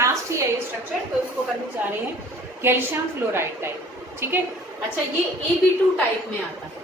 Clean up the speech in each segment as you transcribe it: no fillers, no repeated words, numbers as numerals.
Last ही है ये structure, तो इसको करने जा रहे हैं कैल्शियम फ्लोराइड टाइप। ठीक है, अच्छा ये AB2 टाइप में आता है,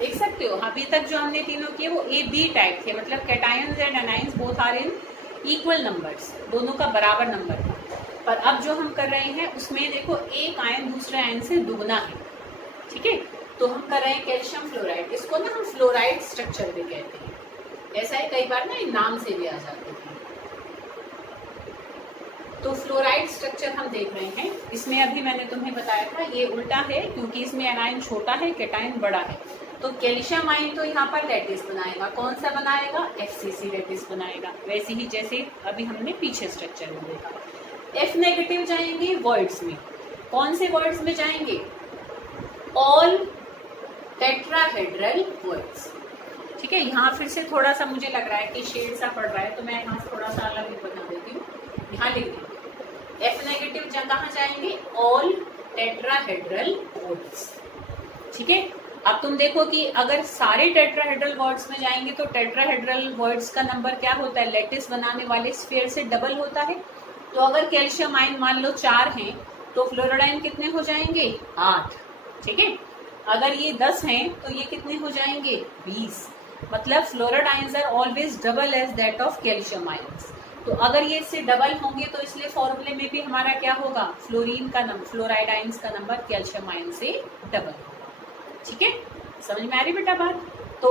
देख सकते हो। अभी तक जो हमने तीनों किए वो AB टाइप थे, मतलब cations and anions both are in equal numbers, दोनों का बराबर नंबर था। पर अब जो हम कर रहे हैं उसमें देखो एक आयन दूसरे आयन से दुगना है। ठीक है, तो हम कर रहे हैं कैल्शियम फ्लोराइड, इसको ना हम फ्लोराइड स्ट्रक्चर भी कहते हैं। ऐसा है कई बार ना नाम से भी आ जाते हैं। तो फ्लोराइड स्ट्रक्चर हम देख रहे हैं, इसमें अभी मैंने तुम्हें बताया था ये उल्टा है, क्योंकि इसमें एनाइन छोटा है, कैटायन बड़ा है। तो कैल्शियम आयन तो यहाँ पर लैटिस बनाएगा, कौन सा बनाएगा? FCC लैटिस बनाएगा, वैसे ही जैसे अभी हमने पीछे स्ट्रक्चर में देखा। F नेगेटिव जाएंगे वॉइड्स में, कौन से वॉइड्स में जाएंगे? All tetrahedral voids. ठीक है, यहाँ फिर से थोड़ा सा मुझे लग रहा है कि शेड सा पड़ रहा है, तो मैं यहाँ से थोड़ा सा अलग बना देती हूँ, यहाँ लिख दी। F नेगेटिव कहाँ जाएंगे? All tetrahedral voids. ठीक है, अब तुम देखो कि अगर सारे टेट्राहेड्रल वॉइड्स में जाएंगे तो टेट्राहेड्रल वॉइड्स का नंबर क्या होता है? लैटिस बनाने वाले स्फीयर से डबल होता है। तो अगर कैल्शियम आयन मान लो 4 हैं, तो फ्लोराइड आयन कितने हो जाएंगे? 8। ठीक है, अगर ये 10 हैं तो ये कितने हो जाएंगे? 20। मतलब fluoride ions are always double as that of calcium ions. तो अगर ये इससे डबल होंगे तो इसलिए फॉर्मूले में भी हमारा क्या होगा? फ्लोरीन का नंबर, फ्लोराइड आयंस का नंबर कैल्शियम आयन से डबल होगा। ठीक है, समझ में आ रही बेटा बात? तो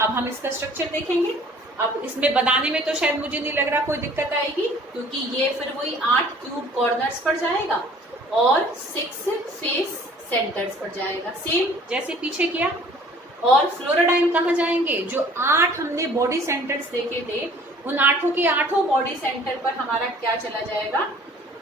अब हम इसका स्ट्रक्चर देखेंगे। अब इसमें बनाने में तो शायद मुझे नहीं लग रहा कोई दिक्कत आएगी, क्योंकि ये फिर वही 8 क्यूब कॉर्नर्स पर जाएगा और 6 फेस सेंटर्स पर जाएगा, सेम जैसे पीछे किया। और फ्लोराइड आयन कहाँ जाएंगे? जो 8 हमने बॉडी सेंटर्स देखे थे, उन 8 के 8 बॉडी सेंटर पर हमारा क्या चला जाएगा?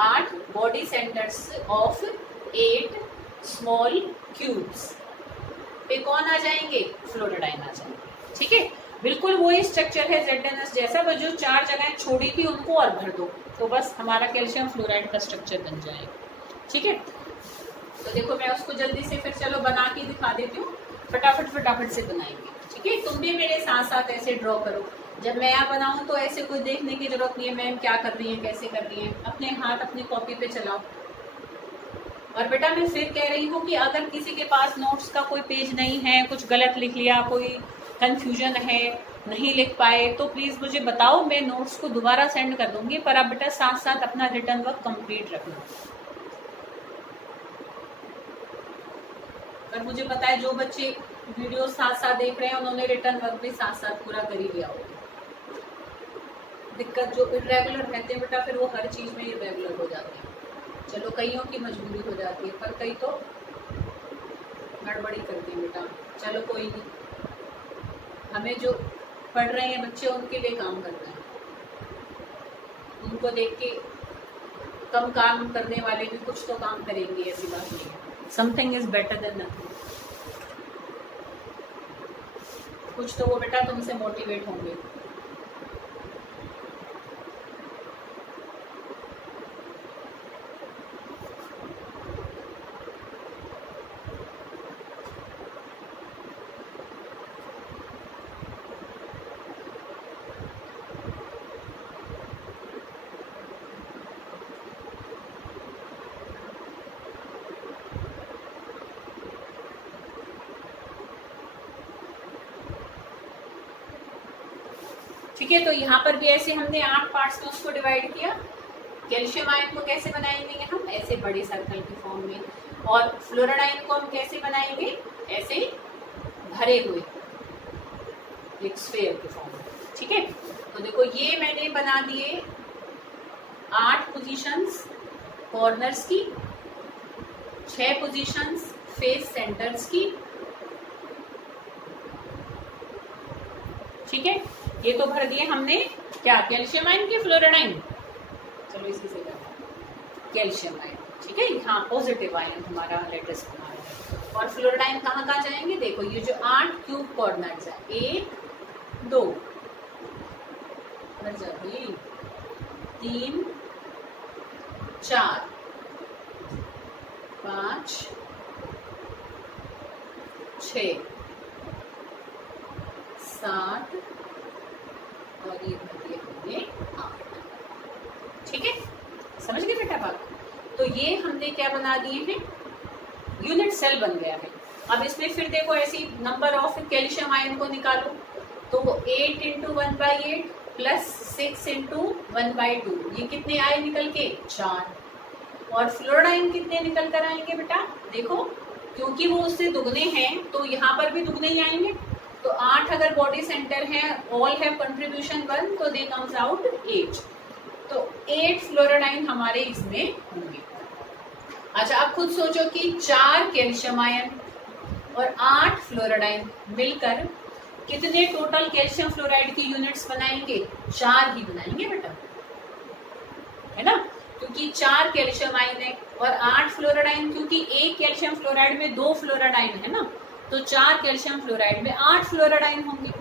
8 body centres of 8 small cubes पे कौन आ जाएंगे? फ्लोराइड आयन आ जाएंगे। ठीक है, बिल्कुल वही स्ट्रक्चर है ZNS जैसा, बस जो 4 जगह छोड़ी थी उनको और भर दो, तो बस हमारा कैल्शियम फ्लोराइड का स्ट्रक्चर बन जाएगा। ठीक है, तो देखो मैं उसको जल्दी से फिर चलो बना के दिखा देती हूँ, फटाफट से बनाएंगे। ठीक है, तुम भी मेरे साथ साथ ऐसे ड्रॉ करो। जब मैं यहाँ बनाऊँ तो ऐसे कोई देखने की जरूरत नहीं है मैम क्या कर रही है, कैसे कर रही है, अपने हाथ अपनी कॉपी पे चलाओ। और बेटा मैं फिर कह रही हूँ कि अगर किसी के पास नोट्स का कोई पेज नहीं है, कुछ गलत लिख लिया, कोई कंफ्यूजन है, नहीं लिख पाए, तो प्लीज मुझे बताओ, मैं नोट्स को दोबारा सेंड कर दूंगी। पर आप बेटा साथ साथ अपना रिटर्न वर्क कंप्लीट रखना। और मुझे पता है जो बच्चे वीडियो साथ साथ देख रहे हैं उन्होंने रिटर्न वर्क भी साथ साथ पूरा कर ही लिया होगा। दिक्कत जो इरेगुलर रहते हैं बेटा फिर वो हर चीज में इरेगुलर हो जाते हैं। चलो कईयों की मजबूरी हो जाती है, पर कई तो गड़बड़ी करते हैं बेटा। चलो कोई नहीं, हमें जो पढ़ रहे हैं बच्चे उनके लिए काम करना है। उनको देख के कम काम करने वाले भी कुछ तो काम करेंगे, ऐसी बात नहीं है। Something is better than nothing. कुछ तो वो बेटा तुमसे मोटिवेट होंगे। ठीक है, तो यहाँ पर भी ऐसे हमने 8 पार्ट्स में उसको डिवाइड किया। कैल्शियम आयन को कैसे बनाएंगे हम? ऐसे बड़े सर्कल के फॉर्म में। और फ्लोराइड आयन को हम कैसे बनाएंगे? ऐसे भरे हुए एक स्फीयर के फॉर्म में। ठीक है, तो देखो ये मैंने बना दिए 8 पोजीशंस कॉर्नर्स की, 6 पोजीशंस फेस सेंटर्स की। ठीक है, ये तो भर दिए हमने क्या? कैल्शियम आयन की फ्लोराइड आयन? चलो इसकी से कैल्शियम आयन। ठीक है, हाँ पॉजिटिव आयन हमारा लेटेस्ट बना है। और फ्लोराइड आयन कहाँ कहाँ जाएंगे? देखो ये जो 8 क्यूब कॉर्नर्स है, 1 2 3 4 5 6 7 और ये भर दिए हमने 8। ठीक है, समझ गए बेटा बात? तो ये हमने क्या बना दिए हैं, यूनिट सेल बन गया है। अब इसमें फिर देखो ऐसी नंबर ऑफ कैल्शियम आयन को निकालो, तो 8 × 1/8 प्लस 6 × 1/2, ये कितने आए निकल के? 4। और फ्लोराइड कितने निकल कर आएंगे बेटा? देखो क्योंकि वो उससे दुगने हैं तो यहाँ पर भी दुगने ही आएंगे। तो 8 अगर बॉडी सेंटर है, ऑल हैव कंट्रीब्यूशन 1, तो दे कम्स आउट 8। तो 8 फ्लोराइड हमारे इसमें होंगे। अच्छा, आप खुद सोचो कि 4 कैल्शियम आयन और 8 फ्लोराइड मिलकर कितने टोटल कैल्शियम फ्लोराइड की यूनिट्स बनाएंगे? 4 ही बनाएंगे बेटा, है ना, क्योंकि 4 कैल्शियम आयन है और 8 फ्लोराइड, क्योंकि एक कैल्शियम फ्लोराइड में 2 फ्लोराइड है ना, तो 4 कैल्शियम फ्लोराइड में 8 फ्लोराइड होंगे।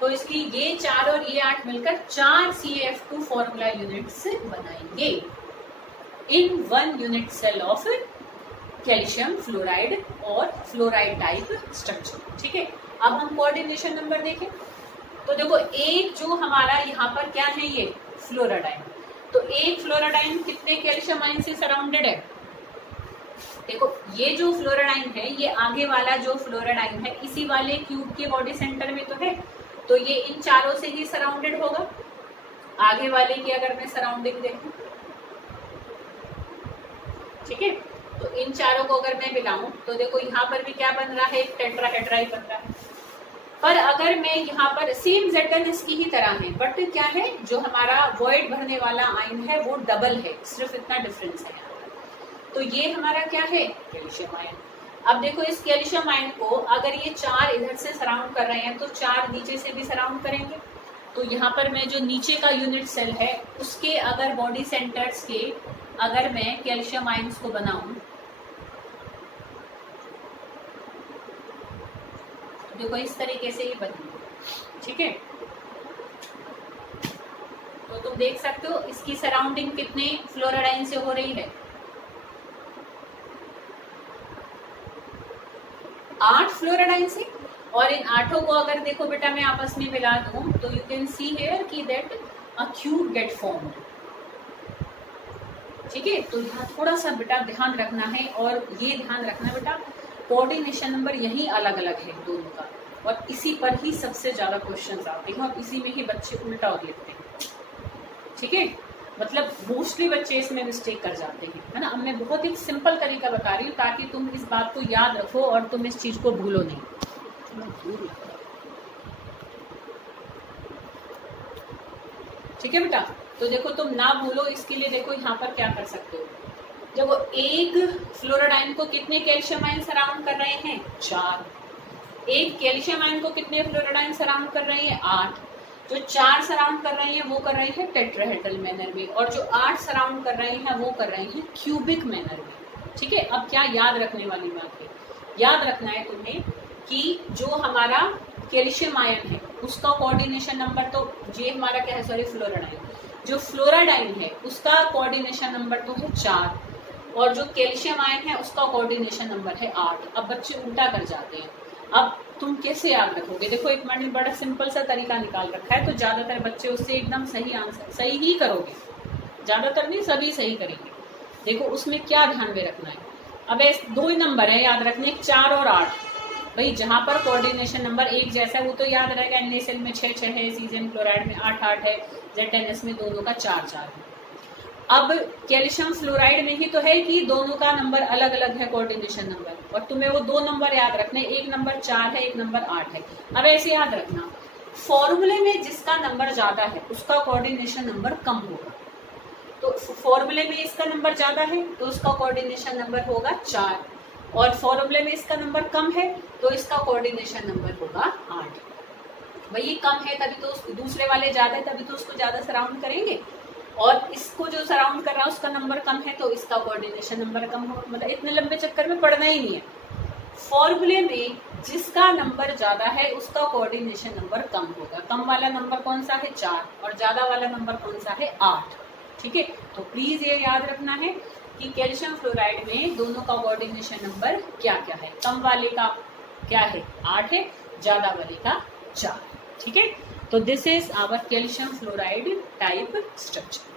तो इसकी ये 4 और ये 8 मिलकर 4 CF2 फॉर्मूला यूनिट्स बनाएंगे in 1 unit cell of calcium fluoride और फ्लोराइड टाइप स्ट्रक्चर। ठीक है, अब हम कोऑर्डिनेशन नंबर देखें तो देखो एक जो हमारा यहाँ पर क्या है, ये फ्लोराडाइन, तो एक फ्लोराडाइन कितने कैल्शियम आयन से सराउंडेड है? देखो ये जो फ्लोराडाइन है, ये आगे वाला जो फ्लोराडाइन है इसी वाले क्यूब के बॉडी सेंटर में तो है, तो ये इन चारों से ही सराउंडेड होगा। आगे वाले की अगर मैं सराउंडिंग देखूं, ठीक है, तो इन चारों को अगर मैं मिलाऊं तो देखो यहाँ पर भी क्या बन रहा है, एक टेट्राहेड्राई बन रहा है। पर अगर मैं यहाँ पर सेम ZnS की ही तरह है, बट क्या है, जो हमारा वॉइड भरने वाला आयन है वो डबल है, सिर्फ इतना डिफरेंस है यहाँ पर। तो ये हमारा क्या है, कैल्शियम आयन। अब देखो इस कैल्शियम आयन को अगर ये 4 इधर से सराउंड कर रहे हैं तो 4 नीचे से भी सराउंड करेंगे। तो यहाँ पर मैं जो नीचे का यूनिट सेल है उसके अगर बॉडी सेंटर्स के अगर मैं कैल्शियम आयंस को बनाऊं, देखो इस तरीके से ये बनेंगे। ठीक है, तो तुम देख सकते हो इसकी सराउंडिंग कितने फ्लोराडाइन से हो रही है, 8 फ्लोराडाइन से। और इन 8 को अगर देखो बेटा मैं आपस में मिला दूं तो यू कैन सी हियर कि that a cube get formed. ठीक है, तो यहाँ थोड़ा सा बेटा ध्यान रखना है, और ये ध्यान रखना बेटा कोऑर्डिनेशन नंबर यही अलग अलग है दोनों का, और इसी पर ही सबसे ज्यादा क्वेश्चंस आते हैं और इसी में ही बच्चे उल्टा हो देते हैं। ठीक है, मतलब मोस्टली बच्चे इसमें मिस्टेक कर जाते हैं, है ना। अब मैं बहुत ही सिंपल तरीका बता रही हूँ ताकि तुम इस बात को याद रखो और तुम इस चीज को भूलो नहीं। ठीक है बेटा, तो देखो तुम ना भूलो इसके लिए देखो यहाँ पर क्या कर सकते हो। देखो एक फ्लोराडाइन को कितने कैल्शियम आयन सराउंड कर रहे हैं, 4। एक कैल्शियम आयन को कितने फ्लोराडाइन सराउंड कर रहे हैं, 8। जो 4 सराउंड कर रहे हैं वो कर रहे हैं टेट्राहेड्रल मैनर में, और जो 8 सराउंड कर रहे हैं वो कर रहे हैं क्यूबिक मैनर में। ठीक है, अब क्या याद रखने वाली बात है, याद रखना है तुम्हें कि जो हमारा कैल्शियम आयन है उसका कोऑर्डिनेशन नंबर, तो ये हमारा क्या है, सॉरी फ्लोराडाइन, जो फ्लोराडाइन है उसका कोऑर्डिनेशन नंबर तो है 4, और जो कैल्शियम आयन है उसका कोऑर्डिनेशन नंबर है 8। अब बच्चे उल्टा कर जाते हैं। अब तुम कैसे याद रखोगे, देखो एक मैंने बड़ा सिंपल सा तरीका निकाल रखा है, तो ज्यादातर बच्चे उससे एकदम सही आंसर सही ही करोगे, ज्यादातर नहीं सभी सही करेंगे। देखो उसमें क्या ध्यान में रखना है, अब 2 ही नंबर है याद रखने, 4 और 8। भाई जहां पर कोऑर्डिनेशन नंबर एक जैसा है वो तो याद रहेगा, NaCl में 6 है, सीजन क्लोराइड में 8 है, ZnS में दोनों का 4 है। अब कैल्शियम फ्लोराइड में ही तो है कि दोनों का नंबर अलग अलग है कोऑर्डिनेशन नंबर, और तुम्हें वो 2 नंबर याद रखने, एक नंबर 4 है, एक नंबर 8 है। अब ऐसे याद रखना, फॉर्मूले में जिसका नंबर ज्यादा है उसका कोऑर्डिनेशन नंबर कम होगा। तो फॉर्मूले में इसका नंबर ज्यादा है तो उसका कोऑर्डिनेशन नंबर होगा 4, और फॉर्मूले में इसका नंबर कम है तो इसका कोऑर्डिनेशन नंबर होगा 8। भाई ये कम है तभी तो दूसरे वाले ज्यादा है, तभी तो उसको ज्यादा सराउंड करेंगे, और इसको जो सराउंड कर रहा है उसका नंबर कम है तो इसका कोऑर्डिनेशन नंबर कम होगा। मतलब इतने लंबे चक्कर में पढ़ना ही नहीं है। फॉर्मूले में जिसका नंबर ज्यादा है उसका कोऑर्डिनेशन नंबर कम होगा। कम वाला नंबर कौन सा है, 4, और ज्यादा वाला नंबर कौन सा है, 8। ठीक है, तो प्लीज ये याद रखना है कि कैल्शियम फ्लोराइड में दोनों का कोऑर्डिनेशन नंबर क्या क्या है। कम वाले का क्या है, 8 है, ज्यादा वाले का 4। ठीक है, तो this is our calcium fluoride type structure.